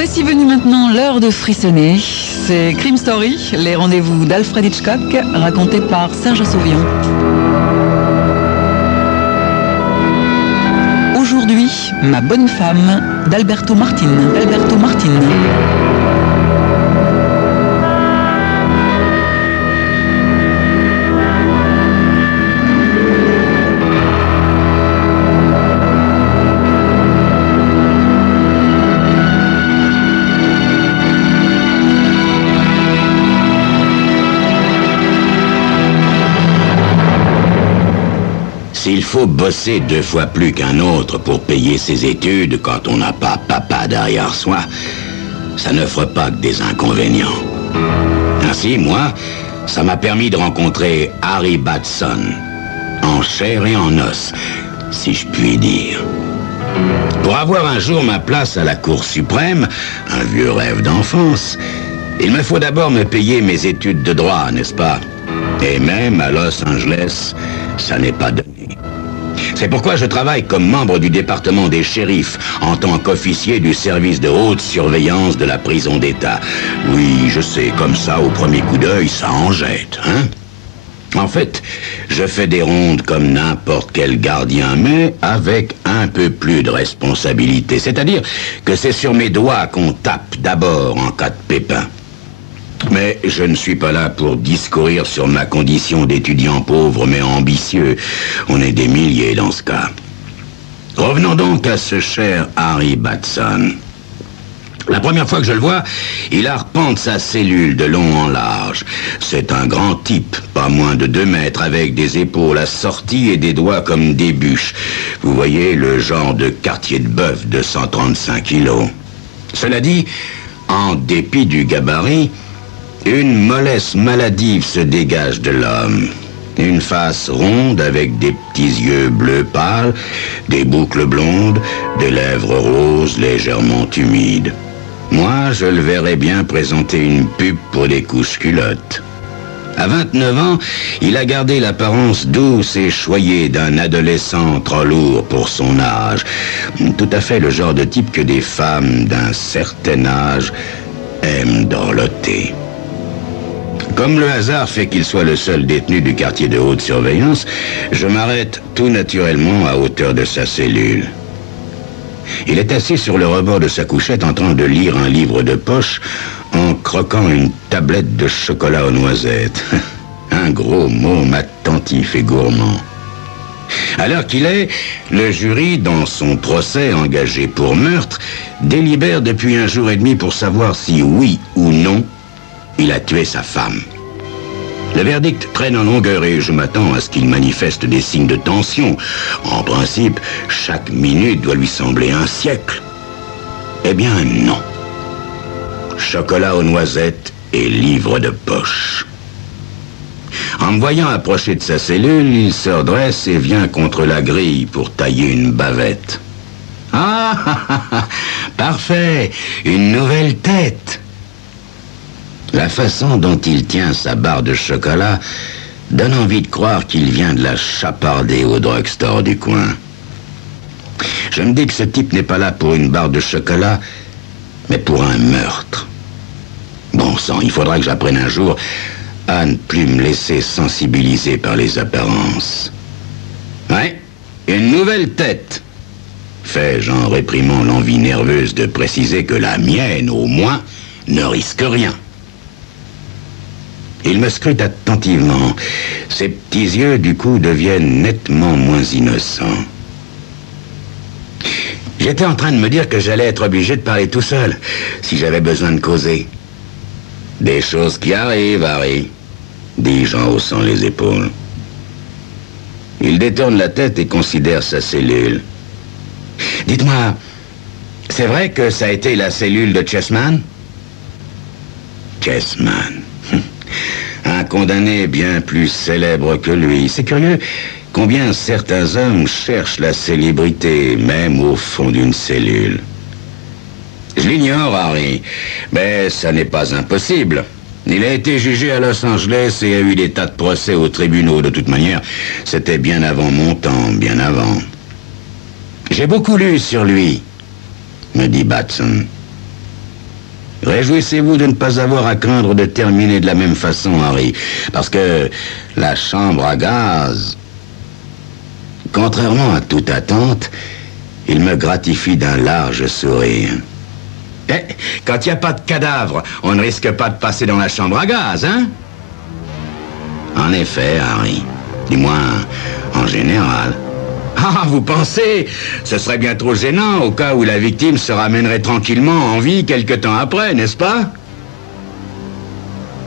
Voici venu maintenant l'heure de frissonner. C'est Crime Story, les rendez-vous d'Alfred Hitchcock, racontés par Serge Assouvian. Aujourd'hui, Ma bonne femme d'Alberto Martin. S'il faut bosser 2 fois plus qu'un autre pour payer ses études quand on n'a pas papa derrière soi, ça n'offre pas que des inconvénients. Ainsi, moi, ça m'a permis de rencontrer Harry Batson, en chair et en os, si je puis dire. Pour avoir un jour ma place à la Cour suprême, un vieux rêve d'enfance, il me faut d'abord me payer mes études de droit, n'est-ce pas? Et même à Los Angeles, ça n'est pas donné. C'est pourquoi je travaille comme membre du département des shérifs en tant qu'officier du service de haute surveillance de la prison d'État. Oui, je sais, comme ça, au premier coup d'œil, ça en jette, hein? En fait, je fais des rondes comme n'importe quel gardien, mais avec un peu plus de responsabilité. C'est-à-dire que c'est sur mes doigts qu'on tape d'abord en cas de pépin. Mais je ne suis pas là pour discourir sur ma condition d'étudiant pauvre mais ambitieux. On est des milliers dans ce cas. Revenons donc à ce cher Harry Batson. La première fois que je le vois, il arpente sa cellule de long en large. C'est un grand type, pas moins de 2 mètres, avec des épaules assorties et des doigts comme des bûches. Vous voyez, le genre de quartier de bœuf de 135 kilos. Cela dit, en dépit du gabarit, une mollesse maladive se dégage de l'homme. Une face ronde avec des petits yeux bleus pâles, des boucles blondes, des lèvres roses légèrement humides. Moi, je le verrais bien présenter une pub pour des couches-culottes. À 29 ans, il a gardé l'apparence douce et choyée d'un adolescent trop lourd pour son âge. Tout à fait le genre de type que des femmes d'un certain âge aiment dorloter. Comme le hasard fait qu'il soit le seul détenu du quartier de haute surveillance, je m'arrête tout naturellement à hauteur de sa cellule. Il est assis sur le rebord de sa couchette en train de lire un livre de poche en croquant une tablette de chocolat aux noisettes. Un gros môme attentif et gourmand. À l'heure qu'il est, le jury, dans son procès engagé pour meurtre, délibère depuis 1 jour et demi pour savoir si, oui ou non, il a tué sa femme. Le verdict traîne en longueur et je m'attends à ce qu'il manifeste des signes de tension. En principe, chaque minute doit lui sembler un siècle. Eh bien, non. Chocolat aux noisettes et livre de poche. En me voyant approcher de sa cellule, il se redresse et vient contre la grille pour tailler une bavette. Ah, parfait, une nouvelle tête. La façon dont il tient sa barre de chocolat donne envie de croire qu'il vient de la chaparder au drugstore du coin. Je me dis que ce type n'est pas là pour une barre de chocolat, mais pour un meurtre. Bon sang, il faudra que j'apprenne un jour à ne plus me laisser sensibiliser par les apparences. Ouais, une nouvelle tête, fais-je en réprimant l'envie nerveuse de préciser que la mienne, au moins, ne risque rien. Il me scrute attentivement. Ses petits yeux, du coup, deviennent nettement moins innocents. J'étais en train de me dire que j'allais être obligé de parler tout seul, si j'avais besoin de causer. Des choses qui arrivent, Harry, dis-je en haussant les épaules. Il détourne la tête et considère sa cellule. Dites-moi, c'est vrai que ça a été la cellule de Chessman? Chessman. Un condamné bien plus célèbre que lui. C'est curieux combien certains hommes cherchent la célébrité, même au fond d'une cellule. Je l'ignore, Harry, mais ça n'est pas impossible. Il a été jugé à Los Angeles et a eu des tas de procès aux tribunaux. De toute manière, c'était bien avant mon temps, bien avant. J'ai beaucoup lu sur lui, me dit Batson. Réjouissez-vous de ne pas avoir à craindre de terminer de la même façon, Harry. Parce que la chambre à gaz, contrairement à toute attente, il me gratifie d'un large sourire. Eh, quand il n'y a pas de cadavre, on ne risque pas de passer dans la chambre à gaz, hein? En effet, Harry. Du moins, en général. Ah, vous pensez? Ce serait bien trop gênant au cas où la victime se ramènerait tranquillement en vie quelque temps après, n'est-ce pas?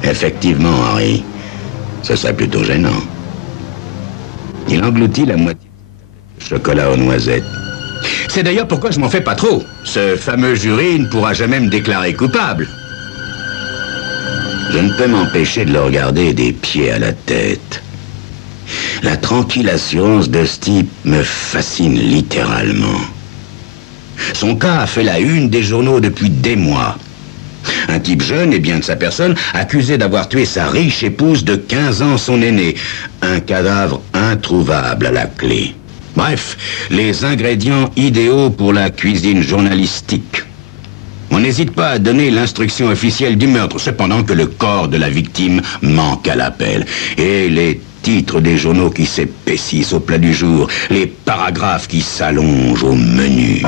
Effectivement, Harry. Ce serait plutôt gênant. Il engloutit la moitié du chocolat aux noisettes. C'est d'ailleurs pourquoi je m'en fais pas trop. Ce fameux jury ne pourra jamais me déclarer coupable. Je ne peux m'empêcher de le regarder des pieds à la tête. La tranquille assurance de ce type me fascine littéralement. Son cas a fait la une des journaux depuis des mois. Un type jeune et bien de sa personne, accusé d'avoir tué sa riche épouse de 15 ans, son aîné. Un cadavre introuvable à la clé. Bref, les ingrédients idéaux pour la cuisine journalistique. On n'hésite pas à donner l'instruction officielle du meurtre, cependant que le corps de la victime manque à l'appel. Et les titres des journaux qui s'épaississent au plat du jour, les paragraphes qui s'allongent au menu.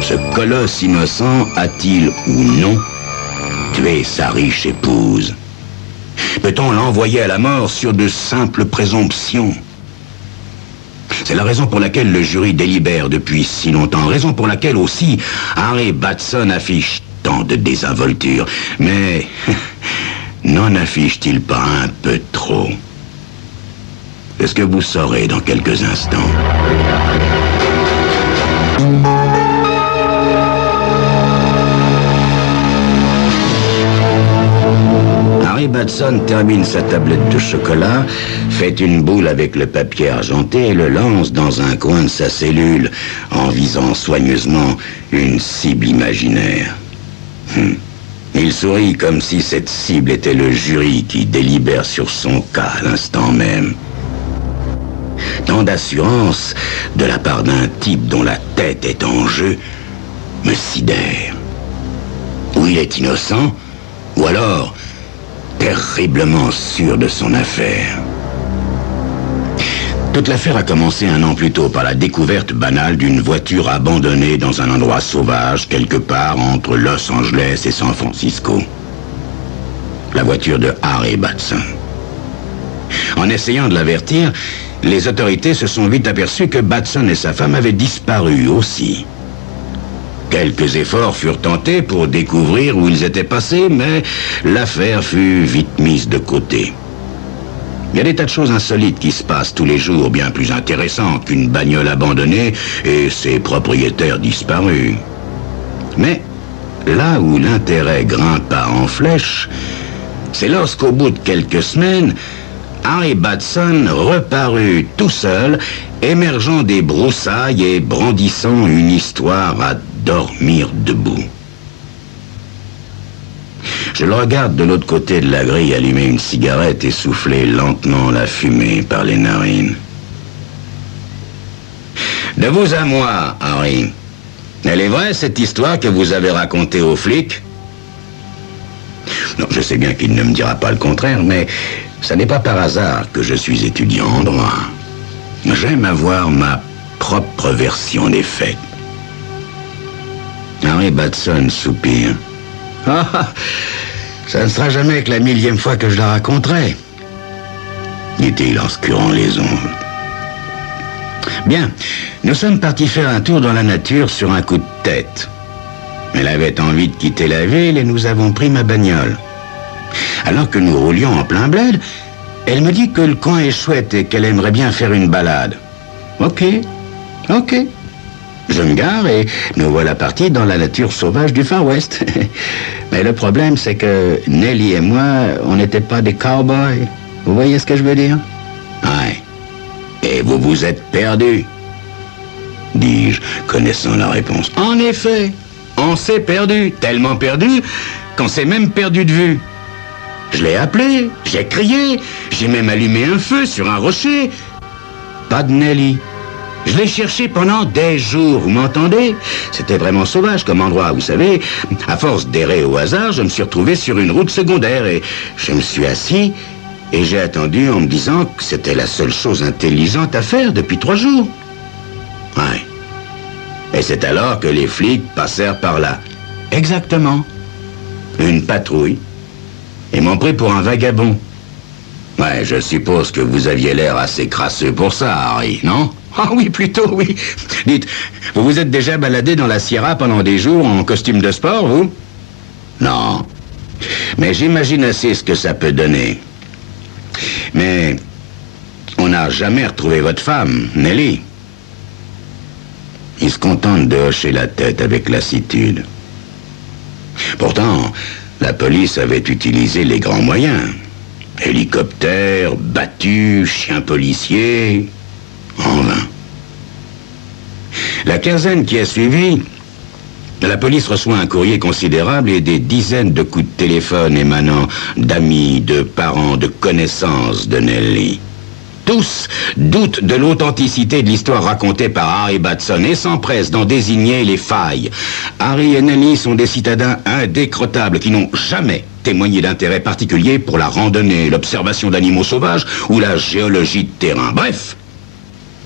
Ce colosse innocent a-t-il ou non tué sa riche épouse? Peut-on l'envoyer à la mort sur de simples présomptions? C'est la raison pour laquelle le jury délibère depuis si longtemps, raison pour laquelle aussi Harry Batson affiche tant de désinvolture. Mais n'en affiche-t-il pas un peu trop? C'est ce que vous saurez dans quelques instants. Harry Batson termine sa tablette de chocolat, fait une boule avec le papier argenté et le lance dans un coin de sa cellule en visant soigneusement une cible imaginaire. Il sourit comme si cette cible était le jury qui délibère sur son cas à l'instant même. Tant d'assurance de la part d'un type dont la tête est en jeu me sidère. Ou il est innocent, ou alors terriblement sûr de son affaire. Toute l'affaire a commencé 1 an plus tôt par la découverte banale d'une voiture abandonnée dans un endroit sauvage quelque part entre Los Angeles et San Francisco. La voiture de Harry Batson. En essayant de l'avertir, les autorités se sont vite aperçues que Batson et sa femme avaient disparu aussi. Quelques efforts furent tentés pour découvrir où ils étaient passés, mais l'affaire fut vite mise de côté. Il y a des tas de choses insolites qui se passent tous les jours, bien plus intéressantes qu'une bagnole abandonnée et ses propriétaires disparus. Mais là où l'intérêt grimpa en flèche, c'est lorsqu'au bout de quelques semaines, Harry Batson reparut tout seul, émergeant des broussailles et brandissant une histoire à dormir debout. Je le regarde de l'autre côté de la grille allumer une cigarette et souffler lentement la fumée par les narines. De vous à moi, Harry, elle est vraie cette histoire que vous avez racontée aux flics? Non, je sais bien qu'il ne me dira pas le contraire, mais ça n'est pas par hasard que je suis étudiant en droit. J'aime avoir ma propre version des faits. Harry Batson soupire. Ah, ça ne sera jamais que la 1000e fois que je la raconterai, dit-il en se curant les ongles. Bien, nous sommes partis faire un tour dans la nature sur un coup de tête. Elle avait envie de quitter la ville et nous avons pris ma bagnole. Alors que nous roulions en plein bled, elle me dit que le coin est chouette et qu'elle aimerait bien faire une balade. Ok. Je me gare et nous voilà partis dans la nature sauvage du Far West. Mais le problème, c'est que Nelly et moi, on n'était pas des cow-boys. Vous voyez ce que je veux dire? Ouais. Et vous vous êtes perdus, dis-je, connaissant la réponse. En effet, on s'est perdu, tellement perdu qu'on s'est même perdu de vue. Je l'ai appelé, j'ai crié, j'ai même allumé un feu sur un rocher, pas de Nelly. Je l'ai cherché pendant des jours, vous m'entendez? C'était vraiment sauvage comme endroit, vous savez. À force d'errer au hasard, je me suis retrouvé sur une route secondaire et je me suis assis et j'ai attendu en me disant que c'était la seule chose intelligente à faire depuis 3 jours. Ouais. Et c'est alors que les flics passèrent par là. Exactement. Une patrouille. Et m'ont pris pour un vagabond. Ouais, je suppose que vous aviez l'air assez crasseux pour ça, Harry, non? Ah oui, plutôt, oui. Dites, vous vous êtes déjà baladé dans la Sierra pendant des jours en costume de sport, vous? Non. Mais j'imagine assez ce que ça peut donner. Mais on n'a jamais retrouvé votre femme, Nelly. Il se contente de hocher la tête avec lassitude. Pourtant, la police avait utilisé les grands moyens. Hélicoptère, battu, chien policier... En vain. La quinzaine qui a suivi, la police reçoit un courrier considérable et des dizaines de coups de téléphone émanant d'amis, de parents, de connaissances de Nelly. Tous doutent de l'authenticité de l'histoire racontée par Harry Batson et s'empressent d'en désigner les failles. Harry et Nelly sont des citadins indécrottables qui n'ont jamais témoigné d'intérêt particulier pour la randonnée, l'observation d'animaux sauvages ou la géologie de terrain. Bref,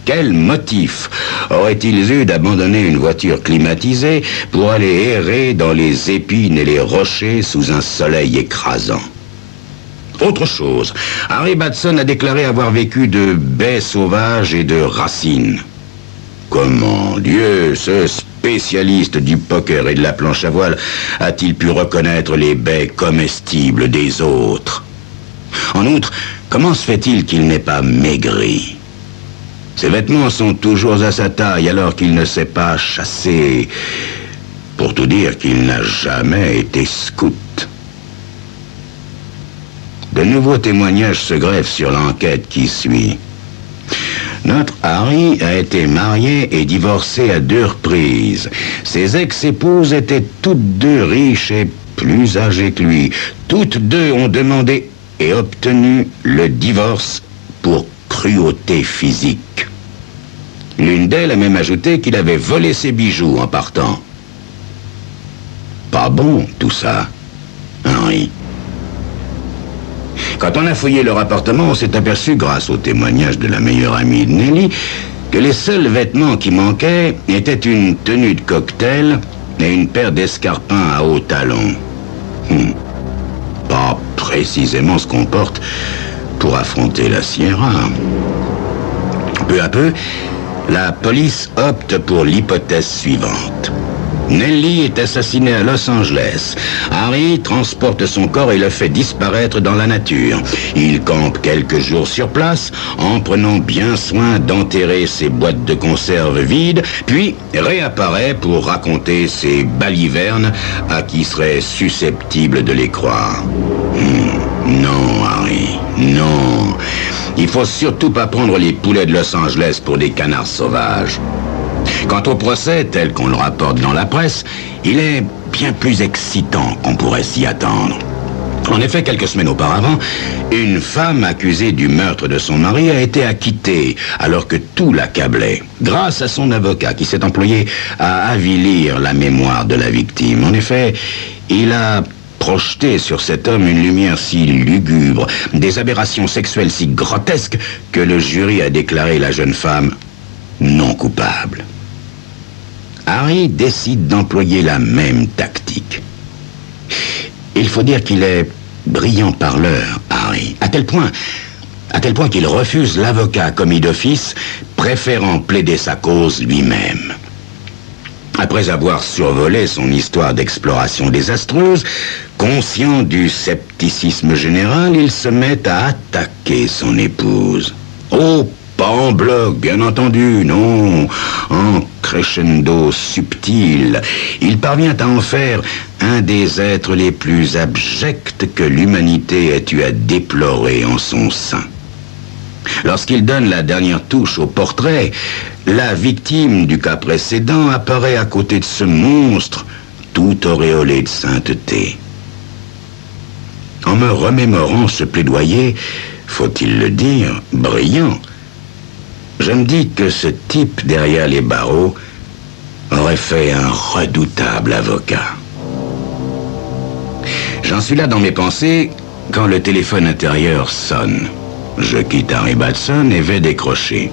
quel motif auraient-ils eu d'abandonner une voiture climatisée pour aller errer dans les épines et les rochers sous un soleil écrasant? Autre chose, Harry Batson a déclaré avoir vécu de baies sauvages et de racines. Comment Dieu, ce spécialiste du poker et de la planche à voile, a-t-il pu reconnaître les baies comestibles des autres? En outre, comment se fait-il qu'il n'ait pas maigri? Ses vêtements sont toujours à sa taille alors qu'il ne sait pas chasser. Pour tout dire qu'il n'a jamais été scout. De nouveaux témoignages se greffent sur l'enquête qui suit. Notre Harry a été marié et divorcé à 2 reprises. Ses ex-épouses étaient toutes 2 riches et plus âgées que lui. Toutes 2 ont demandé et obtenu le divorce pour cruauté physique. L'une d'elles a même ajouté qu'il avait volé ses bijoux en partant. Pas bon, tout ça, Henry. Quand on a fouillé leur appartement, on s'est aperçu, grâce au témoignage de la meilleure amie de Nelly, que les seuls vêtements qui manquaient étaient une tenue de cocktail et une paire d'escarpins à hauts talons. Pas précisément ce qu'on porte pour affronter la Sierra. Peu à peu, la police opte pour l'hypothèse suivante. Nelly est assassinée à Los Angeles. Harry transporte son corps et le fait disparaître dans la nature. Il campe quelques jours sur place, en prenant bien soin d'enterrer ses boîtes de conserve vides, puis réapparaît pour raconter ses balivernes à qui serait susceptible de les croire. Non, Harry, non. Il faut surtout pas prendre les poulets de Los Angeles pour des canards sauvages. Quant au procès, tel qu'on le rapporte dans la presse, il est bien plus excitant qu'on pourrait s'y attendre. En effet, quelques semaines auparavant, une femme accusée du meurtre de son mari a été acquittée, alors que tout l'accablait, grâce à son avocat qui s'est employé à avilir la mémoire de la victime. En effet, il a projeté sur cet homme une lumière si lugubre, des aberrations sexuelles si grotesques, que le jury a déclaré la jeune femme non coupable. Harry décide d'employer la même tactique. Il faut dire qu'il est brillant parleur, Harry, à tel point qu'il refuse l'avocat commis d'office, préférant plaider sa cause lui-même. Après avoir survolé son histoire d'exploration désastreuse, conscient du scepticisme général, il se met à attaquer son épouse. Oh, pas en bloc, bien entendu, non, en crescendo subtil. Il parvient à en faire un des êtres les plus abjects que l'humanité ait eu à déplorer en son sein. Lorsqu'il donne la dernière touche au portrait, la victime du cas précédent apparaît à côté de ce monstre, tout auréolé de sainteté. En me remémorant ce plaidoyer, faut-il le dire, brillant, Je me dis que ce type derrière les barreaux aurait fait un redoutable avocat. J'en suis là dans mes pensées quand le téléphone intérieur sonne. Je quitte Harry Batson et vais décrocher.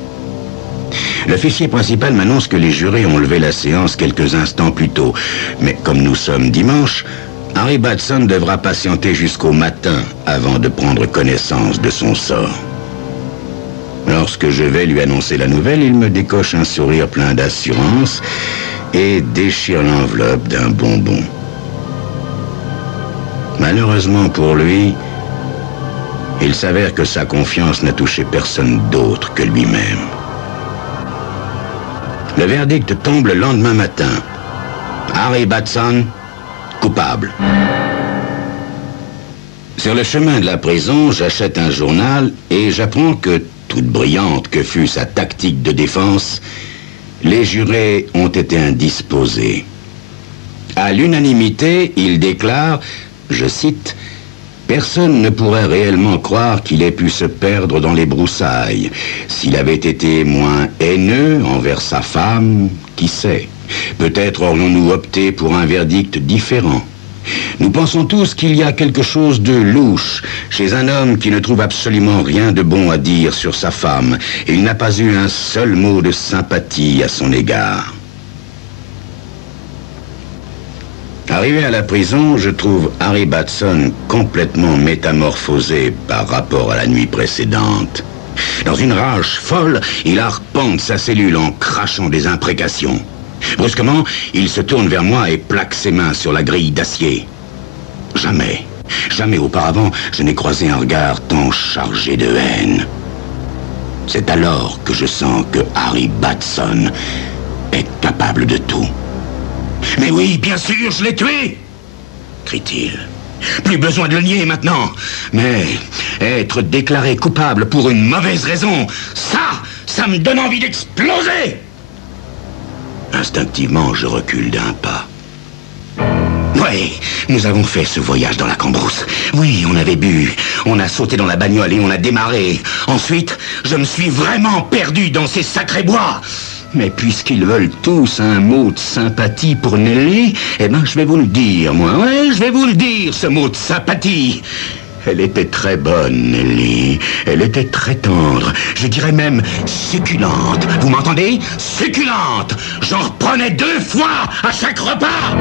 L'officier principal m'annonce que les jurés ont levé la séance quelques instants plus tôt. Mais comme nous sommes dimanche, Harry Batson devra patienter jusqu'au matin avant de prendre connaissance de son sort. Lorsque je vais lui annoncer la nouvelle, il me décoche un sourire plein d'assurance et déchire l'enveloppe d'un bonbon. Malheureusement pour lui, il s'avère que sa confiance n'a touché personne d'autre que lui-même. Le verdict tombe le lendemain matin. Harry Batson, coupable. Sur le chemin de la prison, j'achète un journal et j'apprends que, toute brillante que fût sa tactique de défense, les jurés ont été indisposés. À l'unanimité, il déclare, je cite, « Personne ne pourrait réellement croire qu'il ait pu se perdre dans les broussailles. S'il avait été moins haineux envers sa femme, qui sait? Peut-être aurions-nous opté pour un verdict différent. Nous pensons tous qu'il y a quelque chose de louche chez un homme qui ne trouve absolument rien de bon à dire sur sa femme, et il n'a pas eu un seul mot de sympathie à son égard. » Arrivé à la prison, je trouve Harry Batson complètement métamorphosé par rapport à la nuit précédente. Dans une rage folle, il arpente sa cellule en crachant des imprécations. Brusquement, il se tourne vers moi et plaque ses mains sur la grille d'acier. Jamais auparavant, je n'ai croisé un regard tant chargé de haine. C'est alors que je sens que Harry Batson est capable de tout. « Mais oui, bien sûr, je l'ai tué !» crie-t-il. « Plus besoin de le nier maintenant. Mais être déclaré coupable pour une mauvaise raison, ça me donne envie d'exploser !» Instinctivement, je recule d'un pas. Oui, nous avons fait ce voyage dans la cambrousse. Oui, on avait bu, on a sauté dans la bagnole et on a démarré. Ensuite, je me suis vraiment perdu dans ces sacrés bois. Mais puisqu'ils veulent tous un mot de sympathie pour Nelly, eh ben je vais vous le dire, moi. Ouais, je vais vous le dire, ce mot de sympathie. Elle était très bonne, Nelly. Elle était très tendre. Je dirais même succulente. Vous m'entendez? Succulente. J'en reprenais 2 fois à chaque repas.